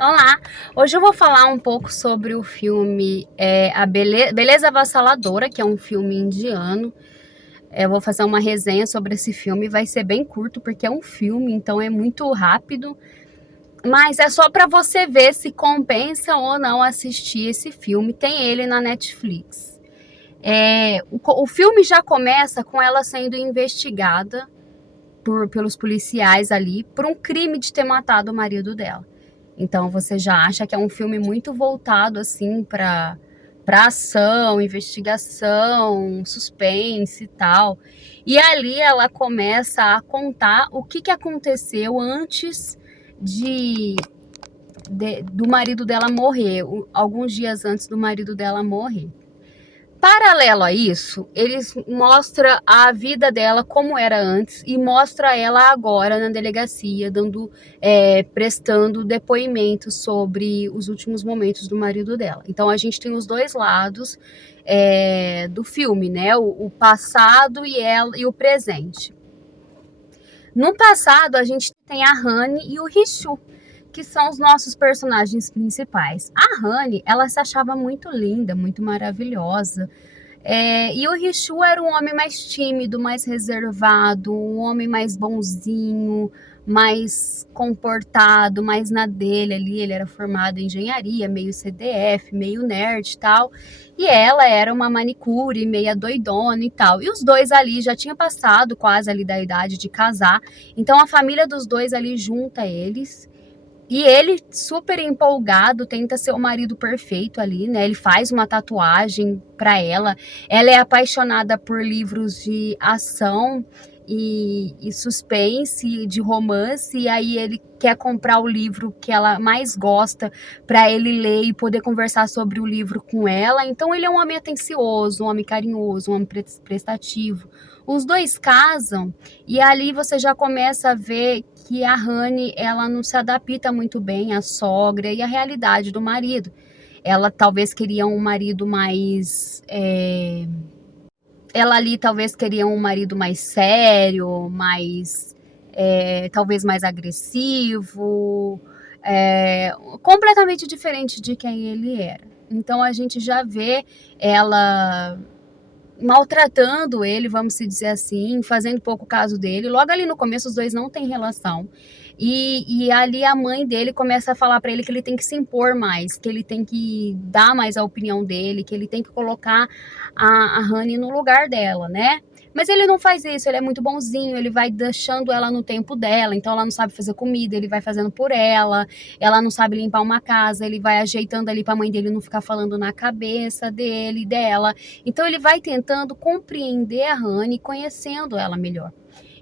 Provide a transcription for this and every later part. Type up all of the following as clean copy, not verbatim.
Olá, hoje eu vou falar um pouco sobre o filme A Beleza Avassaladora, que é um filme indiano. Eu vou fazer uma resenha sobre esse filme, vai ser bem curto porque é um filme, então é muito rápido, mas é só para você ver se compensa ou não assistir esse filme. Tem ele na Netflix. O filme já começa com ela sendo investigada pelos policiais ali por um crime de ter matado o marido dela. Então você já acha que é um filme muito voltado assim para ação, investigação, suspense e tal. E ali ela começa a contar o que aconteceu antes de, do marido dela morrer, alguns dias antes do marido dela morrer. Paralelo a isso, eles mostram a vida dela como era antes e mostra ela agora na delegacia, prestando depoimento sobre os últimos momentos do marido dela. Então a gente tem os dois lados do filme, né? O passado e o presente. No passado, a gente tem a Honey e o Rishu, que são os nossos personagens principais. A Honey, ela se achava muito linda, muito maravilhosa. E o Rishu era um homem mais tímido, mais reservado, um homem mais bonzinho, mais comportado, mais na dele ali. Ele era formado em engenharia, meio CDF, meio nerd e tal. E ela era uma manicure, meia doidona e tal. E os dois ali já tinham passado quase ali da idade de casar. Então a família dos dois ali junta eles. E ele, super empolgado, tenta ser o marido perfeito ali, né? Ele faz uma tatuagem pra ela. Ela é apaixonada por livros de ação e suspense, de romance. E aí ele quer comprar o livro que ela mais gosta pra ele ler e poder conversar sobre o livro com ela. Então ele é um homem atencioso, um homem carinhoso, um homem prestativo. Os dois casam e ali você já começa a ver que a Honey, ela não se adapta muito bem à sogra e à realidade do marido. Ela talvez queria um marido mais... Ela ali talvez queria um marido mais sério, mais... talvez mais agressivo, completamente diferente de quem ele era. Então a gente já vê ela maltratando ele, vamos se dizer assim, fazendo pouco caso dele. Logo ali no começo, os dois não têm relação. E ali a mãe dele começa a falar para ele que ele tem que se impor mais, que ele tem que dar mais a opinião dele, que ele tem que colocar a Honey no lugar dela, né? Mas ele não faz isso, ele é muito bonzinho, ele vai deixando ela no tempo dela, então ela não sabe fazer comida, ele vai fazendo por ela não sabe limpar uma casa, ele vai ajeitando ali para a mãe dele não ficar falando na cabeça dele, dela. Então ele vai tentando compreender a Honey, conhecendo ela melhor.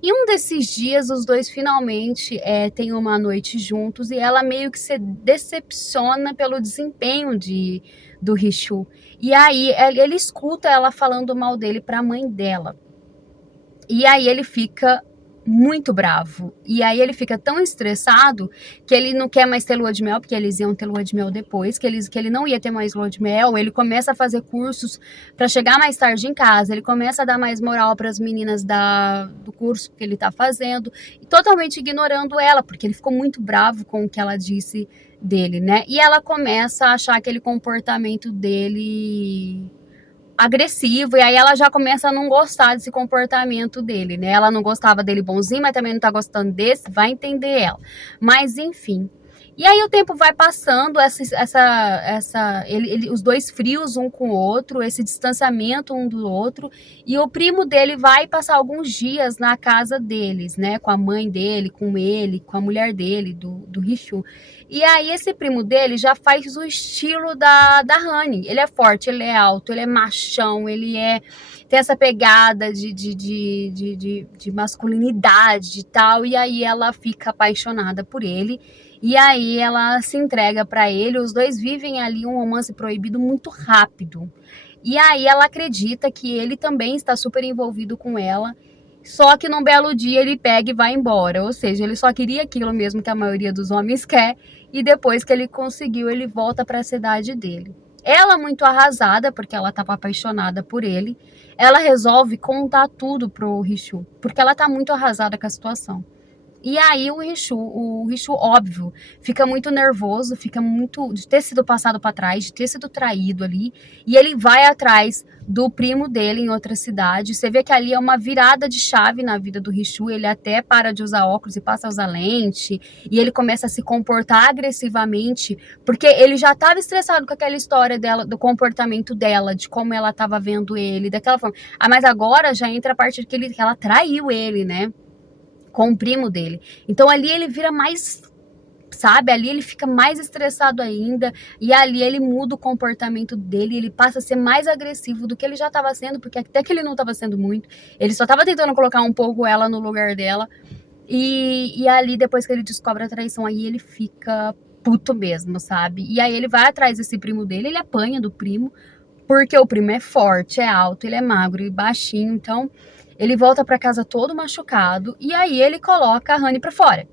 E um desses dias, os dois finalmente têm uma noite juntos e ela meio que se decepciona pelo desempenho do Rishu. E aí ele escuta ela falando mal dele para a mãe dela. E aí ele fica muito bravo. E aí ele fica tão estressado que ele não quer mais ter lua de mel, porque eles iam ter lua de mel depois, que ele não ia ter mais lua de mel. Ele começa a fazer cursos para chegar mais tarde em casa. Ele começa a dar mais moral para as meninas do curso que ele tá fazendo, e totalmente ignorando ela, porque ele ficou muito bravo com o que ela disse dele, né? E ela começa a achar aquele comportamento dele agressivo, e aí ela já começa a não gostar desse comportamento dele, né? Ela não gostava dele bonzinho, mas também não tá gostando desse, vai entender ela. Mas enfim. E aí o tempo vai passando, os dois frios um com o outro, esse distanciamento um do outro, e o primo dele vai passar alguns dias na casa deles, né? Com a mãe dele, com ele, com a mulher dele, do Rishu. E aí esse primo dele já faz o estilo da Honey. Ele é forte, ele é alto, ele é machão, tem essa pegada de masculinidade e tal. E aí ela fica apaixonada por ele. E aí ela se entrega para ele, os dois vivem ali um romance proibido muito rápido. E aí ela acredita que ele também está super envolvido com ela, só que num belo dia ele pega e vai embora. Ou seja, ele só queria aquilo mesmo que a maioria dos homens quer, e depois que ele conseguiu, ele volta para a cidade dele. Ela, muito arrasada, porque ela estava apaixonada por ele, ela resolve contar tudo pro Rishu, porque ela está muito arrasada com a situação. E aí o Richu, óbvio, fica muito nervoso, fica muito de ter sido passado para trás, de ter sido traído ali, e ele vai atrás do primo dele em outra cidade. Você vê que ali é uma virada de chave na vida do Richu, ele até para de usar óculos e passa a usar lente, e ele começa a se comportar agressivamente, porque ele já estava estressado com aquela história dela, do comportamento dela, de como ela estava vendo ele, daquela forma. Ah, mas agora já entra a parte de que ela traiu ele, né? Com o primo dele. Então ali ele vira mais, sabe? Ali ele fica mais estressado ainda, e ali ele muda o comportamento dele, ele passa a ser mais agressivo do que ele já estava sendo, porque até que ele não estava sendo muito, ele só estava tentando colocar um pouco ela no lugar dela, e ali depois que ele descobre a traição, aí ele fica puto mesmo, sabe? E aí ele vai atrás desse primo dele, ele apanha do primo, porque o primo é forte, é alto, ele é magro e baixinho, então ele volta para casa todo machucado, e aí ele coloca a Honey para fora.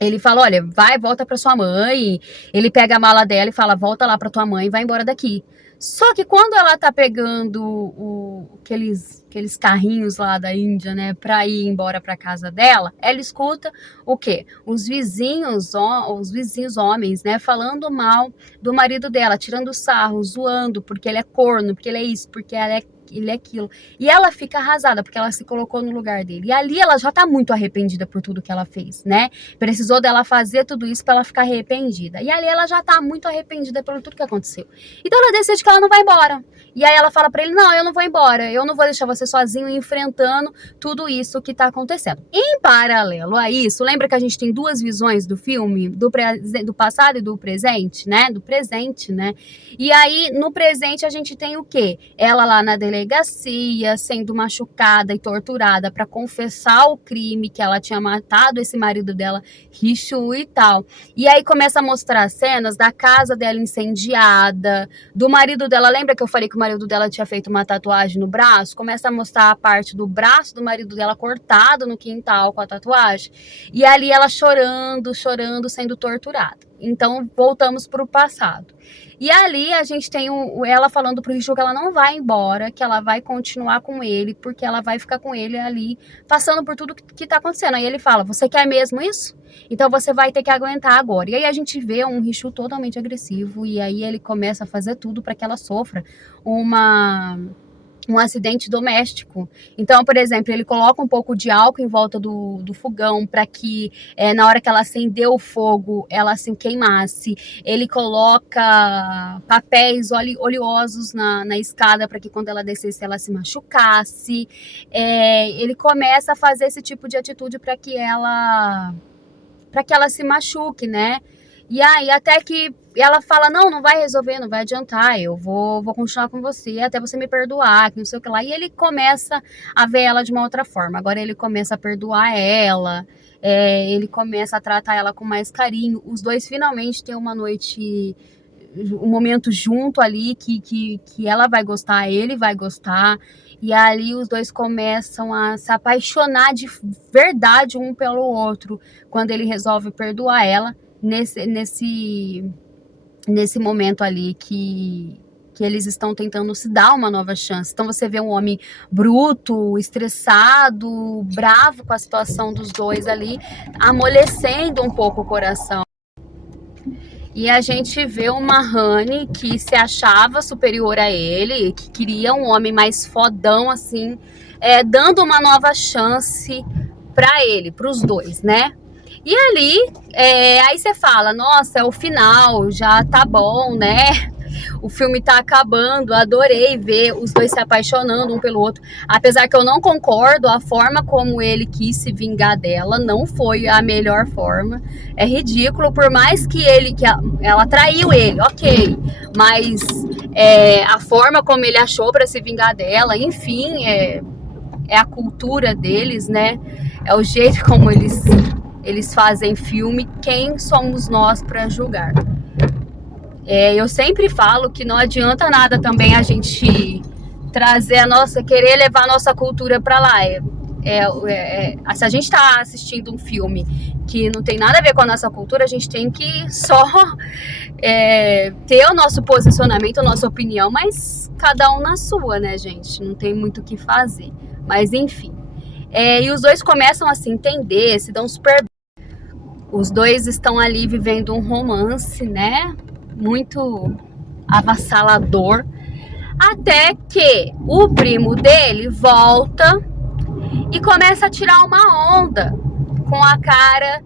Ele fala, olha, volta para sua mãe. Ele pega a mala dela e fala, volta lá para tua mãe, vai embora daqui. Só que quando ela tá pegando aqueles carrinhos lá da Índia, né, pra ir embora pra casa dela, ela escuta o quê? Os vizinhos homens, né, falando mal do marido dela, tirando sarro, zoando, porque ele é corno, porque ele é isso, porque ele é aquilo. E ela fica arrasada, porque ela se colocou no lugar dele. E ali ela já tá muito arrependida por tudo que ela fez, né? Precisou dela fazer tudo isso pra ela ficar arrependida. E ali ela já tá muito arrependida por tudo que aconteceu. Então ela decide que ela não vai embora. E aí ela fala pra ele, não, eu não vou embora. Eu não vou deixar você sozinho enfrentando tudo isso que tá acontecendo. Em paralelo a isso, lembra que a gente tem duas visões do filme? Do passado e do presente, né? Do presente, né? E aí, no presente, a gente tem o quê? Ela lá na delegacia, sendo machucada e torturada para confessar o crime, que ela tinha matado esse marido dela, Richu e tal. E aí começa a mostrar cenas da casa dela incendiada, do marido dela. Lembra que eu falei que o marido dela tinha feito uma tatuagem no braço? Começa a mostrar a parte do braço do marido dela cortado no quintal com a tatuagem. E ali ela chorando, sendo torturada. Então, voltamos para o passado. E ali a gente tem ela falando pro Richu que ela não vai embora, que ela vai continuar com ele, porque ela vai ficar com ele ali, passando por tudo que tá acontecendo. Aí ele fala, você quer mesmo isso? Então você vai ter que aguentar agora. E aí a gente vê um Richu totalmente agressivo, e aí ele começa a fazer tudo para que ela sofra um acidente doméstico. Então, por exemplo, ele coloca um pouco de álcool em volta do fogão para que na hora que ela acender o fogo, ela se queimasse. Ele coloca papéis oleosos na escada para que quando ela descesse, ela se machucasse. Ele começa a fazer esse tipo de atitude para que ela se machuque, né? E aí, até que ela fala, não vai resolver, não vai adiantar, eu vou continuar com você até você me perdoar, que não sei o que lá. E ele começa a ver ela de uma outra forma. Agora ele começa a perdoar ela, ele começa a tratar ela com mais carinho. Os dois finalmente têm uma noite, um momento junto ali, que ela vai gostar, ele vai gostar. E ali os dois começam a se apaixonar de verdade um pelo outro, quando ele resolve perdoar ela. Nesse momento ali que eles estão tentando se dar uma nova chance. Então você vê um homem bruto, estressado, bravo com a situação dos dois ali, amolecendo um pouco o coração. E a gente vê uma Honey que se achava superior a ele, que queria um homem mais fodão, assim, dando uma nova chance para ele, para os dois, né? E ali, aí você fala, nossa, é o final, já tá bom, né? O filme tá acabando, adorei ver os dois se apaixonando um pelo outro. Apesar que eu não concordo, a forma como ele quis se vingar dela não foi a melhor forma. É ridículo, por mais que ela traiu ele, ok. Mas a forma como ele achou para se vingar dela, enfim, é a cultura deles, né? É o jeito como eles fazem filme, quem somos nós para julgar? Eu sempre falo que não adianta nada também a gente trazer querer levar a nossa cultura para lá. Se a gente está assistindo um filme que não tem nada a ver com a nossa cultura, a gente tem que só ter o nosso posicionamento, a nossa opinião, mas cada um na sua, né, gente? Não tem muito o que fazer. Mas enfim. E os dois começam a se entender, se dão super. Os dois estão ali vivendo um romance, né? Muito avassalador. Até que o primo dele volta e começa a tirar uma onda com a cara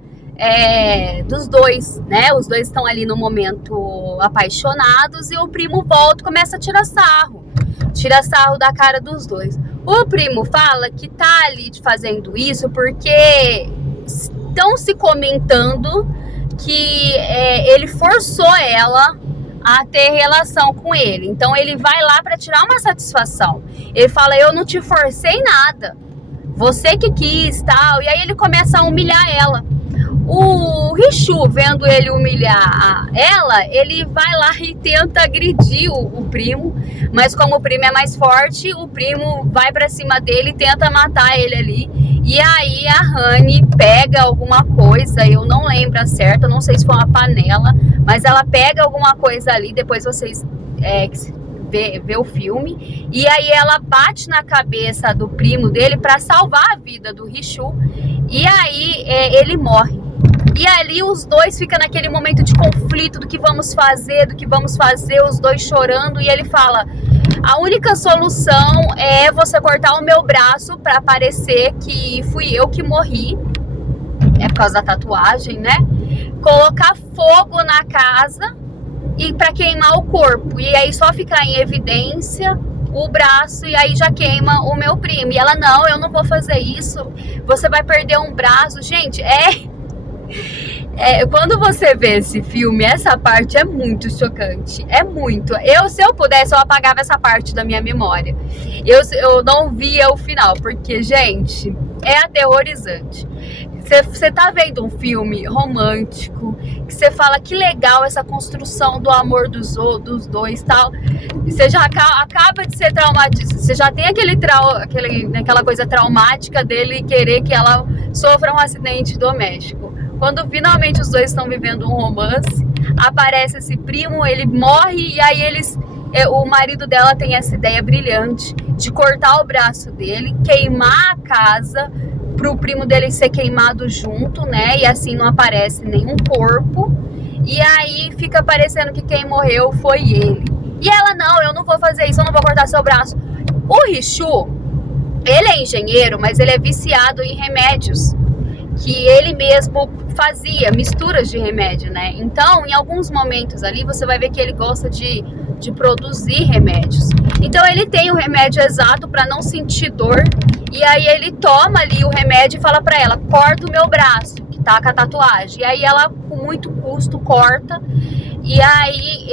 dos dois, né? Os dois estão ali no momento apaixonados e o primo volta e começa a tirar sarro. Tira sarro da cara dos dois. O primo fala que tá ali fazendo isso porque estão se comentando que ele forçou ela a ter relação com ele. Então ele vai lá para tirar uma satisfação. Ele fala, eu não te forcei nada. Você que quis, tal. E aí ele começa a humilhar ela. O Richu, vendo ele humilhar ela, ele vai lá e tenta agredir o primo. Mas como o primo é mais forte, o primo vai pra cima dele e tenta matar ele ali. E aí a Honey pega alguma coisa, eu não lembro a certa, não sei se foi uma panela, mas ela pega alguma coisa ali, depois vocês vê o filme. E aí ela bate na cabeça do primo dele pra salvar a vida do Richu. E aí ele morre. E ali os dois ficam naquele momento de conflito do que vamos fazer, os dois chorando. E ele fala, a única solução é você cortar o meu braço para parecer que fui eu que morri. É por causa da tatuagem, né? Colocar fogo na casa e para queimar o corpo. E aí só ficar em evidência o braço e aí já queima o meu primo. E ela, não, eu não vou fazer isso. Você vai perder um braço. Gente, quando você vê esse filme, essa parte é muito chocante. É muito. Se eu pudesse, eu apagava essa parte da minha memória. Eu não via o final, porque, gente, é aterrorizante. Você tá vendo um filme romântico, que você fala que legal essa construção do amor dos dois e tal. E você já acaba de ser traumatizado. Você já tem aquela coisa traumática dele querer que ela sofra um acidente doméstico. Quando finalmente os dois estão vivendo um romance, aparece esse primo, ele morre e aí o marido dela tem essa ideia brilhante de cortar o braço dele, queimar a casa pro primo dele ser queimado junto, né? E assim não aparece nenhum corpo. E aí fica parecendo que quem morreu foi ele. E ela, não, eu não vou fazer isso, eu não vou cortar seu braço. O Richu, ele é engenheiro, mas ele é viciado em remédios que ele mesmo fazia, misturas de remédio, né? Então, em alguns momentos ali, você vai ver que ele gosta de produzir remédios. Então, ele tem o remédio exato para não sentir dor. E aí, ele toma ali o remédio e fala para ela, corta o meu braço, que tá com a tatuagem. E aí, ela, com muito custo, corta. E aí,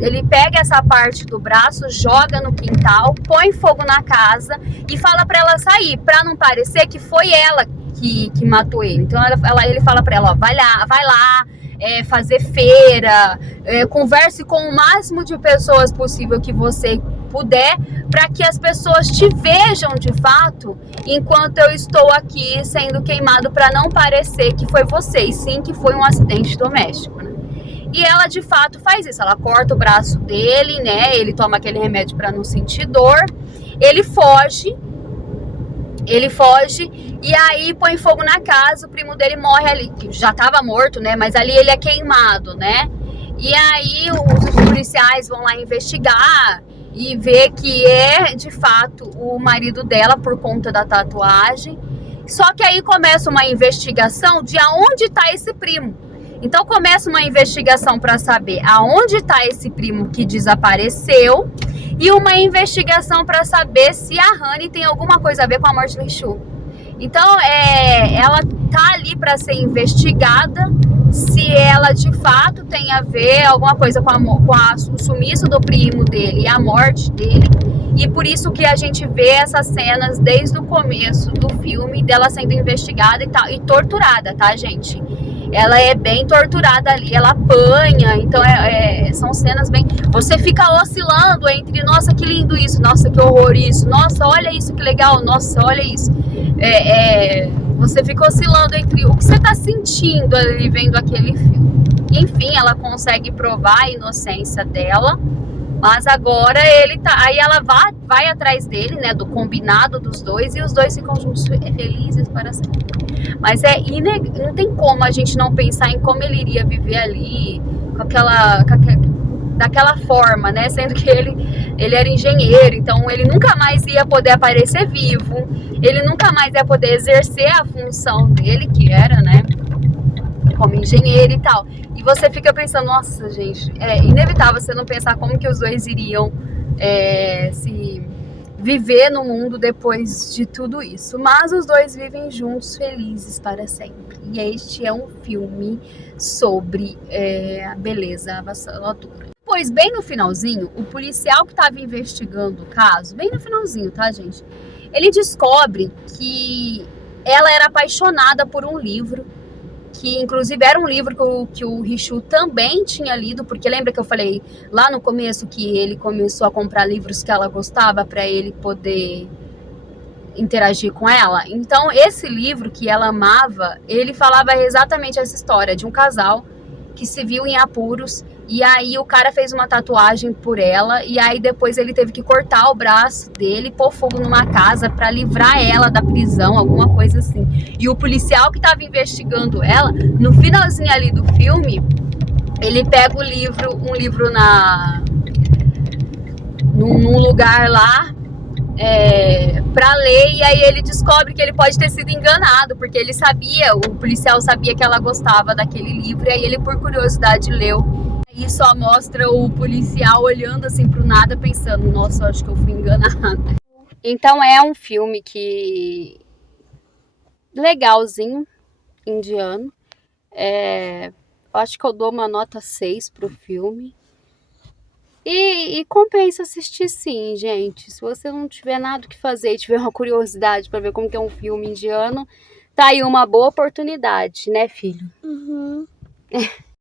ele pega essa parte do braço, joga no quintal, põe fogo na casa e fala para ela sair, para não parecer que foi ela que matou ele. Então ele fala pra ela, ó, vai lá fazer feira, converse com o máximo de pessoas possível que você puder, para que as pessoas te vejam de fato enquanto eu estou aqui sendo queimado, para não parecer que foi você, e sim que foi um acidente doméstico, né? E ela de fato faz isso, ela corta o braço dele, né? Ele toma aquele remédio para não sentir dor, ele foge e aí põe fogo na casa, o primo dele morre ali, que já estava morto, né? Mas ali ele é queimado, né? E aí os policiais vão lá investigar e ver que é de fato o marido dela por conta da tatuagem. Só que aí começa uma investigação de aonde está esse primo. Então começa uma investigação para saber aonde está esse primo que desapareceu e uma investigação para saber se a Honey tem alguma coisa a ver com a morte do Richu. Então ela tá ali para ser investigada se ela de fato tem a ver alguma coisa com o sumiço do primo dele e a morte dele. E por isso que a gente vê essas cenas desde o começo do filme dela sendo investigada e torturada, tá, gente? Ela é bem torturada ali, ela apanha, então são cenas bem... Você fica oscilando entre, nossa, que lindo isso, nossa, que horror isso, nossa, olha isso, que legal, nossa, olha isso. Você fica oscilando entre o que você tá sentindo ali vendo aquele filme. Enfim, ela consegue provar a inocência dela, Mas agora ele tá. Aí ela vai atrás dele, né? Do combinado dos dois, e os dois ficam juntos felizes para sempre. Mas não tem como a gente não pensar em como ele iria viver ali, daquela forma, né? Sendo que ele era engenheiro, então ele nunca mais ia poder aparecer vivo, ele nunca mais ia poder exercer a função dele, que era, né? Como engenheiro e tal. E você fica pensando, nossa, gente, é inevitável você não pensar como que os dois iriam se viver no mundo depois de tudo isso. Mas os dois vivem juntos, felizes para sempre. E este é um filme sobre a beleza avassaladora. Pois bem no finalzinho, o policial que estava investigando o caso, bem no finalzinho, tá, gente? Ele descobre que ela era apaixonada por um livro, que inclusive era um livro que o Richu também tinha lido, porque lembra que eu falei lá no começo que ele começou a comprar livros que ela gostava para ele poder interagir com ela? Então esse livro que ela amava, ele falava exatamente essa história de um casal que se viu em apuros, e aí o cara fez uma tatuagem por ela, e aí depois ele teve que cortar o braço dele, pôr fogo numa casa para livrar ela da prisão, alguma coisa assim. E o policial que estava investigando ela, no finalzinho ali do filme, ele pega um livro num lugar lá, para ler, e aí ele descobre que ele pode ter sido enganado, porque o policial sabia que ela gostava daquele livro, e aí ele, por curiosidade, leu. E só mostra o policial olhando assim pro nada, pensando, nossa, acho que eu fui enganada. Então é um filme que legalzinho, indiano. Acho que eu dou uma nota 6 pro filme. E compensa assistir sim, gente. Se você não tiver nada o que fazer e tiver uma curiosidade para ver como que é um filme indiano, tá aí uma boa oportunidade, né, filho? Uhum.